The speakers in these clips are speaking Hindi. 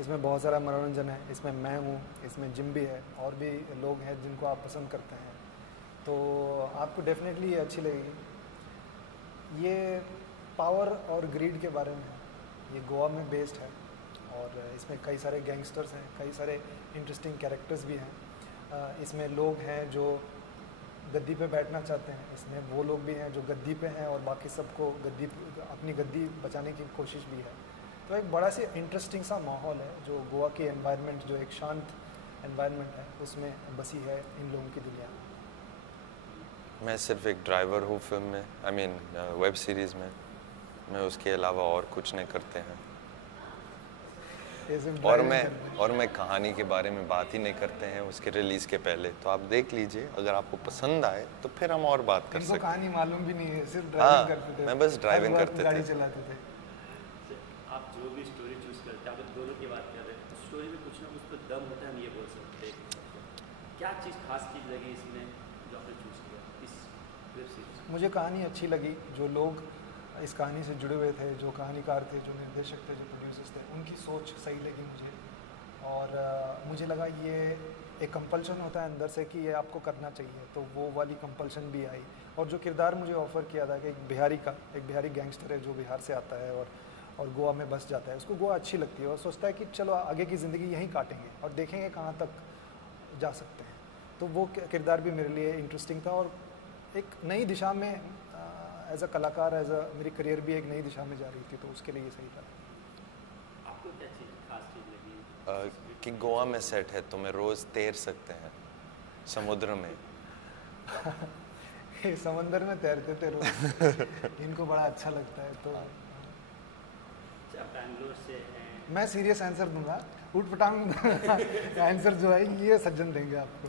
इसमें बहुत सारा मनोरंजन है, इसमें मैं हूँ, इसमें जिम भी है, और भी लोग हैं जिनको आप पसंद करते हैं, तो आपको डेफिनेटली ये अच्छी लगेगी। ये पावर और ग्रीड के बारे में है, ये गोवा में बेस्ड है, और इसमें कई सारे गैंगस्टर्स हैं, कई सारे इंटरेस्टिंग कैरेक्टर्स भी हैं। इसमें लोग हैं जो गद्दी पे बैठना चाहते हैं, इसमें वो लोग भी हैं जो गद्दी पे हैं और बाकी सबको अपनी गद्दी बचाने की कोशिश भी है। तो एक बड़ा सी इंटरेस्टिंग सा माहौल है जो गोवा की एनवायरनमेंट, जो एक शांत एनवायरनमेंट है, उसमें बसी है इन लोगों की दुनिया। मैं सिर्फ एक ड्राइवर हूँ फिल्म में, आई मीन वेब सीरीज़ में। मैं उसके अलावा और कुछ नहीं करते हैं, और मैं कहानी के बारे में बात ही नहीं करते हैं उसके रिलीज़ के पहले। तो आप देख लीजिए, अगर आपको पसंद आए तो फिर हम और बात कर सकते हैं। कहानी मालूम भी नहीं है, सिर्फ ड्राइविंग करते थे। मैं बस ड्राइविंग करते थे, गाड़ी चलाते थे। आप जो भी स्टोरी चूज करते हैं, आप दोनों की बात कर रहे हैं, तो स्टोरी में कुछ ना कुछ तो दम होता है, हम ये बोल सकते हैं। क्या चीज़ खास चीज़ लगी इसमें जो आपने चूज़ किया इस वेब सीरीज? मुझे कहानी अच्छी लगी, जो लोग इस कहानी से जुड़े हुए थे, जो कहानीकार थे, जो निर्देशक थे, जो प्रोड्यूसर्स थे, उनकी सोच सही लगी मुझे। और मुझे लगा ये एक कंपल्शन होता है अंदर से कि ये आपको करना चाहिए, तो वो वाली कंपल्शन भी आई। और जो किरदार मुझे ऑफ़र किया था कि एक बिहारी गैंगस्टर है जो बिहार से आता है और गोवा में बस जाता है, उसको गोवा अच्छी लगती है और सोचता है कि चलो आगे की ज़िंदगी यहीं काटेंगे और देखेंगे कहाँ तक जा सकते हैं। तो वो किरदार भी मेरे लिए इंटरेस्टिंग था, और एक नई दिशा में एज अ कलाकार, मेरी करियर भी एक नई दिशा में जा रही थी, तो उसके लिए ये सही था। आपको क्या चीज़ खास चीज़ लगी? कि गोवा में सेट है तो मैं रोज़ तैर सकते हैं समुद्र में। समंदर में तैरते थे रोज। इनको बड़ा अच्छा लगता है। तो बैंगलोर से हैं? मैं सीरियस आंसर दूंगा, उठ पटांग आंसर जो है ये सज्जन देंगे आपको।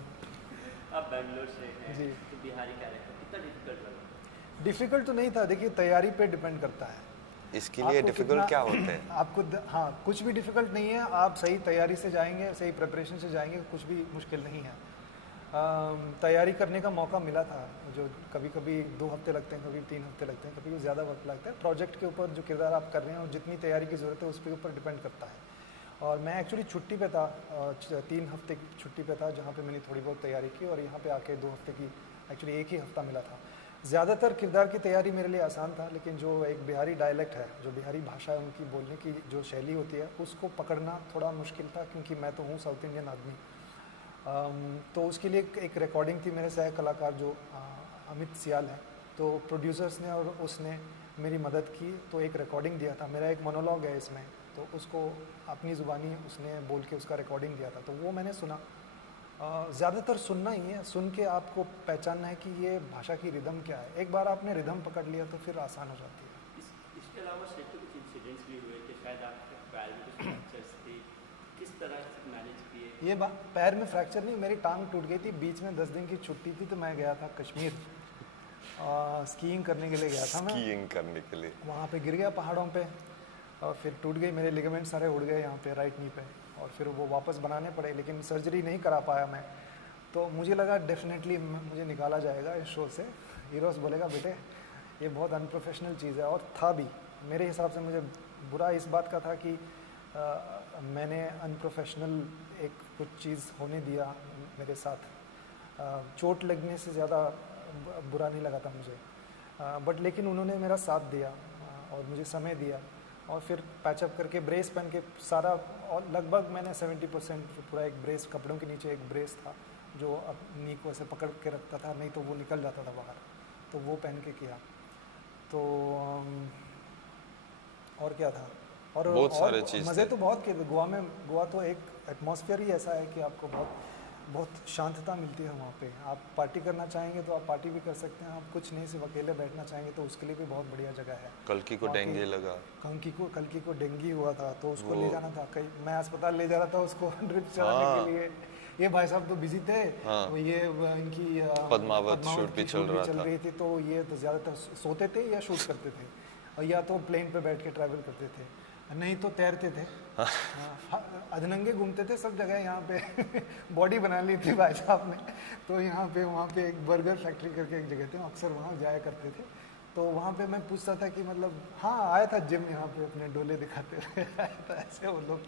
आप बैंगलोर से हैं जी। तो बिहारी कैरेक्टर कितना डिफिकल्ट लगा? डिफ़िकल्ट तो नहीं था, देखिए तैयारी पे डिपेंड करता है। इसके लिए डिफ़िकल्ट क्या होता है? आपको हाँ, कुछ भी डिफ़िकल्ट नहीं है। आप सही तैयारी से जाएंगे, सही प्रिपरेशन से जाएंगे, कुछ भी मुश्किल नहीं है। तैयारी करने का मौका मिला था, जो कभी कभी 2 हफ्ते लगते हैं, कभी 3 हफ्ते लगते हैं, कभी ज़्यादा वक्त लगता है। प्रोजेक्ट के ऊपर जो किरदार आप कर रहे हैं और जितनी तैयारी की ज़रूरत है उस पर ऊपर डिपेंड करता है। और मैं एक्चुअली छुट्टी पे था, 3 हफ्ते की छुट्टी पे था, जहाँ पे मैंने थोड़ी बहुत तैयारी की, और यहाँ पे आके 2 हफ्ते की, एक्चुअली 1 ही हफ्ता मिला था। ज़्यादातर किरदार की तैयारी मेरे लिए आसान था, लेकिन जो एक बिहारी डायलेक्ट है, जो बिहारी भाषा है, उनकी बोलने की जो शैली होती है, उसको पकड़ना थोड़ा मुश्किल था, क्योंकि मैं तो हूँ साउथ इंडियन आदमी। तो उसके लिए एक रिकॉर्डिंग थी, मेरे सह कलाकार जो अमित सियाल है, तो प्रोड्यूसर्स ने और उसने मेरी मदद की, तो एक रिकॉर्डिंग दिया था। मेरा एक मोनोलॉग है इसमें, तो उसको अपनी ज़ुबानी उसने बोल के उसका रिकॉर्डिंग दिया था, तो वो मैंने सुना। ज़्यादातर सुनना ही है, सुन के आपको पहचानना है कि ये भाषा की रिदम क्या है। एक बार आपने रिदम पकड़ लिया तो फिर आसान हो जाती है। इसके अलावा सेट पे कुछ इंसिडेंट्स भी हुए कि शायद आपके पैर में कुछ फ्रैक्चर्स थे, किस तरह से मैनेज किए? ये पैर में फ्रैक्चर नहीं, मेरी टांग टूट गई थी, बीच में 10 दिन की छुट्टी थी, तो मैं गया था कश्मीर स्कीइंग करने के लिए गया था मैं। स्कीइंग करने के लिए वहाँ पे गिर गया पहाड़ों पे, और फिर टूट गई, मेरे लिगामेंट सारे उड़ गए यहाँ पे राइट नी पे, और फिर वो वापस बनाने पड़े, लेकिन सर्जरी नहीं करा पाया मैं। तो मुझे लगा डेफिनेटली मुझे निकाला जाएगा इस शो से, हीरोस बोलेगा बेटे ये बहुत अनप्रोफेशनल चीज़ है, और था भी मेरे हिसाब से। मुझे बुरा इस बात का था कि मैंने अनप्रोफेशनल एक कुछ चीज़ होने दिया मेरे साथ। चोट लगने से ज़्यादा बुरा नहीं लगा था मुझे, बट लेकिन उन्होंने मेरा साथ दिया और मुझे समय दिया, और फिर पैचअप करके ब्रेस पहन के सारा, और लगभग मैंने 70% पूरा एक ब्रेस, कपड़ों के नीचे एक ब्रेस था जो नी को ऐसे पकड़ के रखता था, नहीं तो वो निकल जाता था बाहर, तो वो पहन के किया। तो और क्या था, और बहुत सारे चीज़ मज़े तो बहुत किए गोवा में। गोवा तो एक एटमॉस्फेयर ही ऐसा है कि आपको बहुत शांतता मिलती है वहाँ पे। आप पार्टी करना चाहेंगे तो आप पार्टी भी कर सकते हैं, आप कुछ नहीं सिर्फ अकेले बैठना चाहेंगे तो उसके लिए भी बहुत बढ़िया जगह है। कल्कि को डेंगू लगा, कल्कि को डेंगू हुआ था, तो उसको ले जाना था, कहीं मैं अस्पताल ले जा रहा था उसको ड्रिप चलाने के लिए। ये भाई साहब तो बिजी थे, ये इनकी पद्मावत शूट भी चल रही थी, तो ये तो ज़्यादातर सोते थे या शूट करते थे, और या तो प्लेन पे बैठ के ट्रैवल करते थे, नहीं तो तैरते थे, अधनंगे घूमते थे सब जगह। यहाँ पे बॉडी बना ली थी भाई साहब ने, तो यहाँ पे वहाँ पे एक बर्गर फैक्ट्री करके एक जगह थे, अक्सर वहाँ जाया करते थे। तो वहाँ पे मैं पूछता था कि मतलब हाँ आया था जिम, यहाँ पे अपने डोले दिखाते हुए आया था, ऐसे वो लोग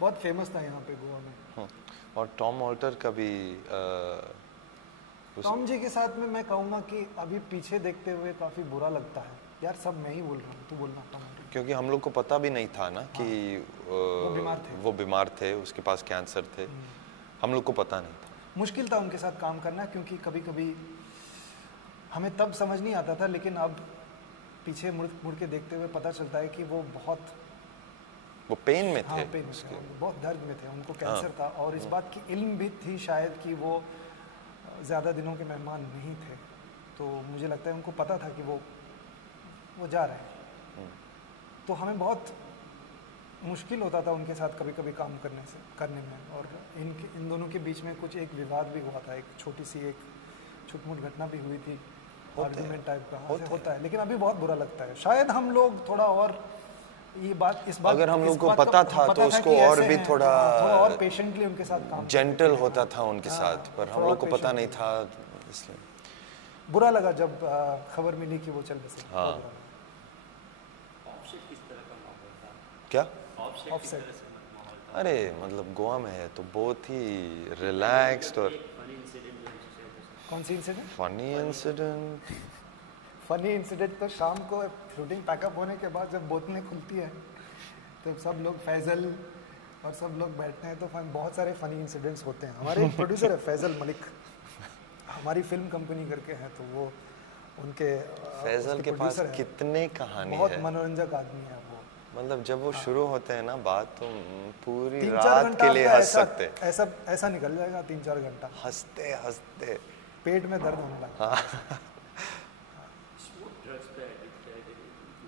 बहुत फेमस था यहाँ पे गोवा में। और टॉम ऑल्टर का भी टॉम जी के साथ में मैं कहूँगा कि अभी पीछे देखते हुए काफ़ी बुरा लगता है यार, सब मैं ही बोल रहा हूँ, तू बोलना टॉम ऑल्टर। क्योंकि हम लोग को पता भी नहीं था ना कि वो बीमार थे, उसके पास कैंसर थे, हम लोग को पता नहीं था। मुश्किल था उनके साथ काम करना, क्योंकि कभी कभी हमें तब समझ नहीं आता था, लेकिन अब पीछे मुड़ के देखते हुए पता चलता है कि वो बहुत पेन में थे। हाँ, पेन में थे, बहुत दर्द में थे, उनको कैंसर था, और इस बात की इल्म भी थी शायद कि वो ज़्यादा दिनों के मेहमान नहीं थे। तो मुझे लगता है उनको पता था कि वो जा रहे हैं। तो हमें बहुत मुश्किल होता था उनके साथ कभी कभी काम करने में। और इन दोनों के बीच में कुछ एक विवाद भी हुआ था, एक छोटी सी एक छुटमुट घटना भी हुई थी, आर्गुमेंट टाइप का होता है। लेकिन अभी बहुत बुरा लगता है। शायद हम लोग थोड़ा और इस बात अगर हम लोग को पता था तो उसको और भी थोड़ा और पेशेंटली उनके साथ काम जेंटल होता था उनके साथ, पर हम लोग को पता नहीं था, इसलिए बुरा लगा जब खबर मिली कि वो चल बसे। हाँ। ऑफसेट किस तरह का माहौल था? क्या ऑफसेट किस तरह से माहौल था? अरे मतलब गोवा में है तो बहुत ही रिलैक्स्ड। और कौन सी इंसिडेंट? फनी इंसिडेंट तो शाम को शूटिंग पैकअप होने के बाद जब बोतलें खुलती हैं तो सब लोग, फैजल और सब लोग बैठते हैं, तो बहुत सारे फनी इंसिडेंट्स होते हैं। हमारे एक प्रोड्यूसर है फैजल मलिक, हमारी फिल्म कंपनी करके हैं, तो वो उनके फैजल के पास कितने कहानी बहुत है, मनोरंजक आदमी है वो। मतलब जब वो शुरू होते हैं ना बात, तो पूरी रात के लिए हंस सकते, ऐसा निकल जाएगा 3-4 घंटा हंसते हंसते, पेट में दर्द होने लगता है।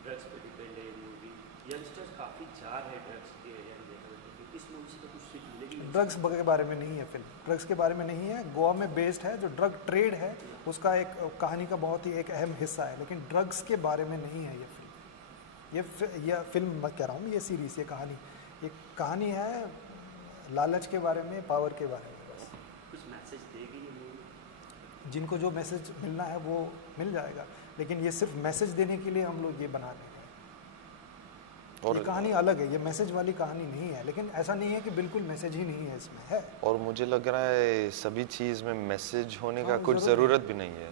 ड्रग्स पे डिपेंड है मूवी, यंगस्टर्स काफी जा रहे हैं ड्रग्स के एरिया में, देखा जाए तो इस मूवी से तो कुछ सीख मिलेगी। ड्रग्स के बारे में नहीं है फिल्म, ड्रग्स के बारे में नहीं है, गोवा में बेस्ड है। जो ड्रग ट्रेड है उसका एक कहानी का बहुत ही एक अहम हिस्सा है, लेकिन ड्रग्स के बारे में नहीं है ये फिल्म। ये फिल्म मैं कह रहा हूँ, ये सीरीज, ये कहानी है लालच के बारे में, पावर के बारे में। कुछ मैसेज देगी ये मूवी? जिनको जो मैसेज मिलना है वो मिल जाएगा, लेकिन ये सिर्फ मैसेज देने के लिए हम लोग ये बना रहे हैं। और ये कहानी अलग है, ये मैसेज वाली कहानी नहीं है, लेकिन ऐसा नहीं है कि बिल्कुल मैसेज ही नहीं है, इसमें है। और मुझे लग रहा है सभी चीज़ में मैसेज होने का कुछ ज़रूरत भी नहीं है।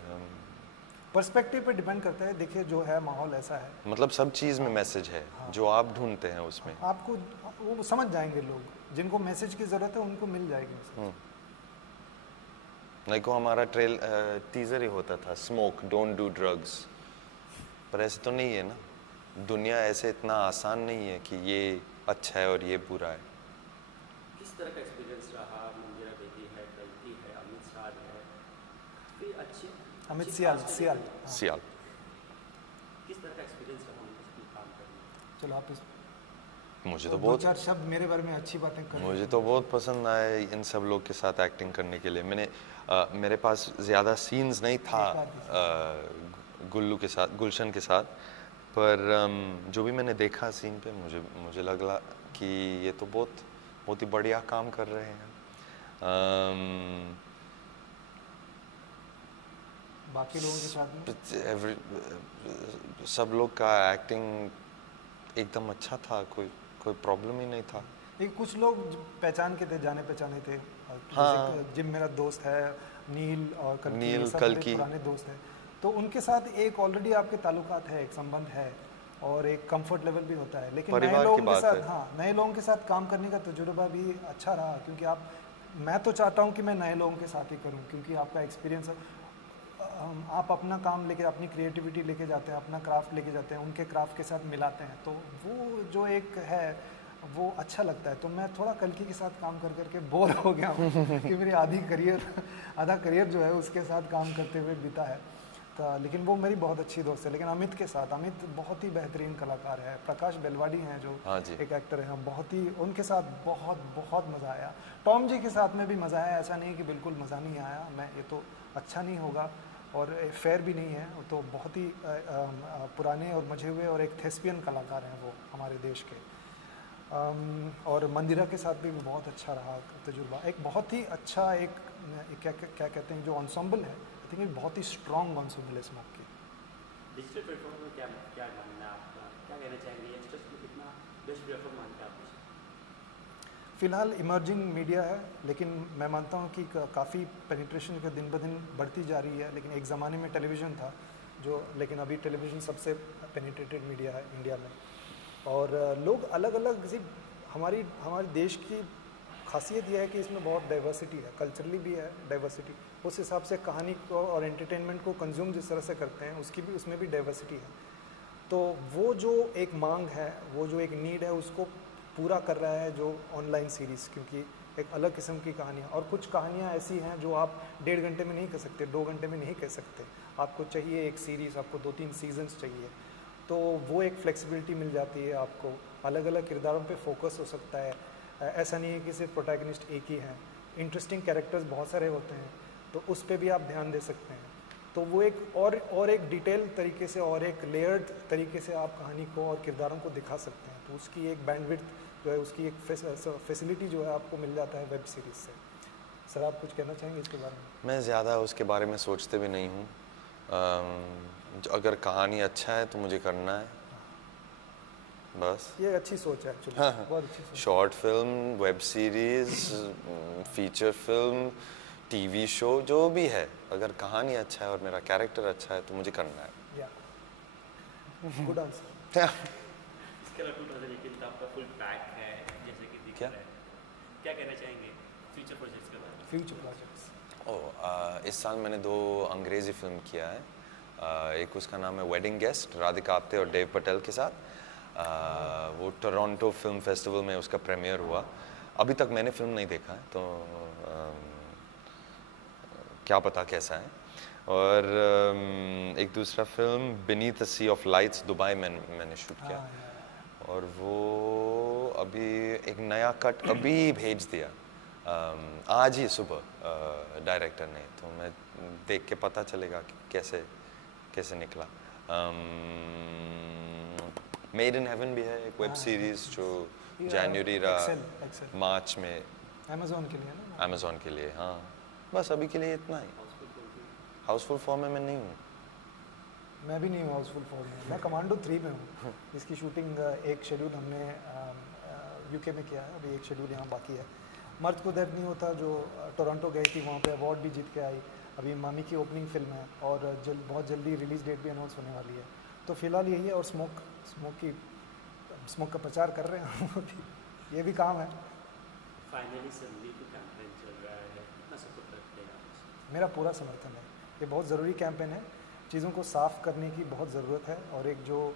पर्सपेक्टिव पे डिपेंड करता है। देखिए जो है माहौल ऐसा है, मतलब सब चीज़ में मैसेज है। जो आप ढूंढते हैं उसमें आपको वो समझ जाएंगे लोग, जिनको मैसेज की ज़रूरत है उनको मिल जाएगी। नहीं को हमारा टीजर ही होता था, स्मोक डोंट डू ड्रग्स, पर ऐसे तो नहीं है ना, दुनिया ऐसे इतना आसान नहीं है कि ये अच्छा है और ये बुरा है। किस तरह का एक्सपीरियंस रहा? मंजिरा बेदी है, कल्कि है, अमित शाह है, फिर अच्छी अमित सियाल किस तरह का एक्सपीरियंस रहा उनके साथ काम करने? चलो आप मुझे तो बहुत 4 शब्द मेरे बारे में अच्छी बातें करें। मुझे तो बहुत पसंद आए इन सब लोग के साथ एक्टिंग करने के लिए। मेरे पास ज़्यादा सीन्स नहीं था गुलशन के साथ, पर जो भी मैंने देखा सीन पे मुझे लगा कि ये तो बहुत ही बढ़िया काम कर रहे हैं। बाकी लोगों के साथ में सब लोग का एक्टिंग एकदम अच्छा था, कोई प्रॉब्लम ही नहीं था। लेकिन कुछ लोग पहचान के थे, जाने पहचाने थे। हाँ। जिम मेरा दोस्त है, नील और कल्कि पुराने दोस्त हैं, तो उनके साथ एक ऑलरेडी आपके ताल्लुकात है, एक संबंध है और एक कंफर्ट लेवल भी होता है। लेकिन नए लोगों के साथ, हाँ, नए लोगों के साथ काम करने का तजुर्बा भी अच्छा रहा, क्योंकि मैं तो चाहता हूँ कि मैं नए लोगों के साथ ही करूँ, क्योंकि आपका एक्सपीरियंस, आप अपना काम लेके, अपनी क्रिएटिविटी लेके जाते हैं, अपना क्राफ्ट लेके जाते हैं, उनके क्राफ्ट के साथ मिलाते हैं, तो वो जो एक है वो अच्छा लगता है। तो मैं थोड़ा कल्कि के साथ काम कर करके बोर हो गया हूँ कि मेरी आधा करियर जो है उसके साथ काम करते हुए बीता है। तो लेकिन वो मेरी बहुत अच्छी दोस्त है। लेकिन अमित के साथ, अमित बहुत ही बेहतरीन कलाकार है। प्रकाश बेलवाड़ी हैं जो एक एक्टर है, बहुत ही, उनके साथ बहुत मज़ा आया। टॉम जी के साथ में भी मज़ा आया, ऐसा नहीं कि बिल्कुल मज़ा नहीं आया। ये तो अच्छा नहीं होगा और फेयर भी नहीं है। तो बहुत ही पुराने और मजे हुए और एक थेस्पियन कलाकार हैं वो हमारे देश के। और मंदिरा के साथ भी बहुत अच्छा रहा तजुर्बा। एक बहुत ही अच्छा क्या कहते हैं जो एंसेंबल है, आई थिंक एक बहुत ही स्ट्रॉन्ग एंसेंबल है स्मोक की। डिजिटल प्लेटफॉर्म में क्या मानना है आपका? क्या कहना चाहेंगे, यंगस्टर्स में कितना बेस्ट प्लेटफॉर्म मानते हैं आप? फ़िलहाल इमर्जिंग मीडिया है, लेकिन मैं मानता हूँ कि काफ़ी पेनिट्रेशन का दिन ब दिन बढ़ती जा रही है। लेकिन एक ज़माने में टेलीविज़न था जो, लेकिन अभी टेलीविज़न सबसे पेनिट्रेटेड मीडिया है इंडिया में। और लोग अलग अलग हमारे देश की खासियत यह है कि इसमें बहुत डाइवर्सिटी है, कल्चरली भी है डाइवर्सिटी। उस हिसाब से कहानी को और एंटरटेनमेंट को कंज्यूम जिस तरह से करते हैं उसमें भी डाइवर्सिटी है। तो वो जो एक मांग है, वो जो एक नीड है, उसको पूरा कर रहा है जो ऑनलाइन सीरीज़, क्योंकि एक अलग किस्म की कहानियाँ, और कुछ कहानियाँ ऐसी हैं जो आप 1.5 घंटे में नहीं कह सकते, 2 घंटे में नहीं कह सकते। आपको चाहिए एक सीरीज़, आपको 2-3 सीजन्स चाहिए, तो वो एक फ्लेक्सिबिलिटी मिल जाती है आपको। अलग अलग किरदारों पे फोकस हो सकता है। ऐसा नहीं है कि सिर्फ प्रोटैगनिस्ट एक ही हैं, इंटरेस्टिंग कैरेक्टर्स बहुत सारे होते हैं, तो उस पर भी आप ध्यान दे सकते हैं। तो वो एक और एक डिटेल तरीके से और एक लेयर्ड तरीके से आप कहानी को और किरदारों को दिखा सकते हैं। तो उसकी एक बैंडविड्थ जो है, उसकी एक फैसिलिटी जो है आपको मिल जाता है वेब सीरीज़ से। सर आप कुछ कहना चाहेंगे इसके बारे में? मैं ज़्यादा उसके बारे में सोचते भी नहीं हूँ। अगर कहानी अच्छा है तो मुझे करना है, बस। ये अच्छी सोच है एक्चुअली, बहुत अच्छी सोच। Short film, web series, feature film, TV show, जो भी है, अगर कहानी अच्छा है और मेरा कैरेक्टर अच्छा है तो मुझे करना है। Good answer. इसके अलावा 2018 आपका फुल पैक है जैसे कि दिख क्या? रहा है, क्या कहना चाहेंगे फ्यूचर प्रोजेक्ट्स के बारे में? फ्यूचर प्रोजेक्ट्स, इस साल मैंने 2 अंग्रेज़ी फिल्म किया है। एक उसका नाम है वेडिंग गेस्ट, राधिका आप्टे और देव पटेल के साथ। वो टोरंटो फिल्म फेस्टिवल में उसका प्रीमियर हुआ। अभी तक मैंने फिल्म नहीं देखा है, तो क्या पता कैसा है। और एक दूसरा film beneath a sea of lights, Dubai में मैंने शूट किया, और वो अभी एक नया कट अभी भेज दिया आज ही सुबह डायरेक्टर ने, तो मैं देख के पता चलेगा कि कैसे निकला। मेड इन हेवन भी है एक वेब सीरीज जो जनवरी मार्च में अमेज़न के लिए ना, अमेज़न के लिए। हाँ, बस अभी के लिए इतना ही। हाउसफुल फॉर्म में मैं नहीं हूँ। मैं भी नहीं हूँ हाउसफुल फॉर्म में, मैं कमांडो 3 में हूँ। इसकी शूटिंग एक शेड्यूल हमने यूके में किया है, अभी एक शेड्यूल यहाँ बाकी है। मर्द को दर्द नहीं होता जो टोरंटो गई थी, वहाँ पे अवार्ड भी जीत के आई। अभी मामी की ओपनिंग फिल्म है और बहुत जल्दी रिलीज़ डेट भी अनाउंस होने वाली है। तो फिलहाल यही है, और स्मोक का प्रचार कर रहे हैं हम अभी, ये भी काम है। फाइनली संदीप का कैंपेन चल रहा है, कितना सपोर्ट करते हैं आप? मेरा पूरा समर्थन है। ये बहुत ज़रूरी कैंपेन है, चीज़ों को साफ़ करने की बहुत ज़रूरत है, और एक जो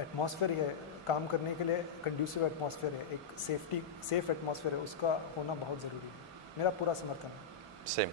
एटमॉस्फेयर है काम करने के लिए, कंड्यूसिव एटमॉस्फेयर है, एक सेफ एटमॉस्फेयर है, उसका होना बहुत ज़रूरी है। मेरा पूरा समर्थन है। सेम।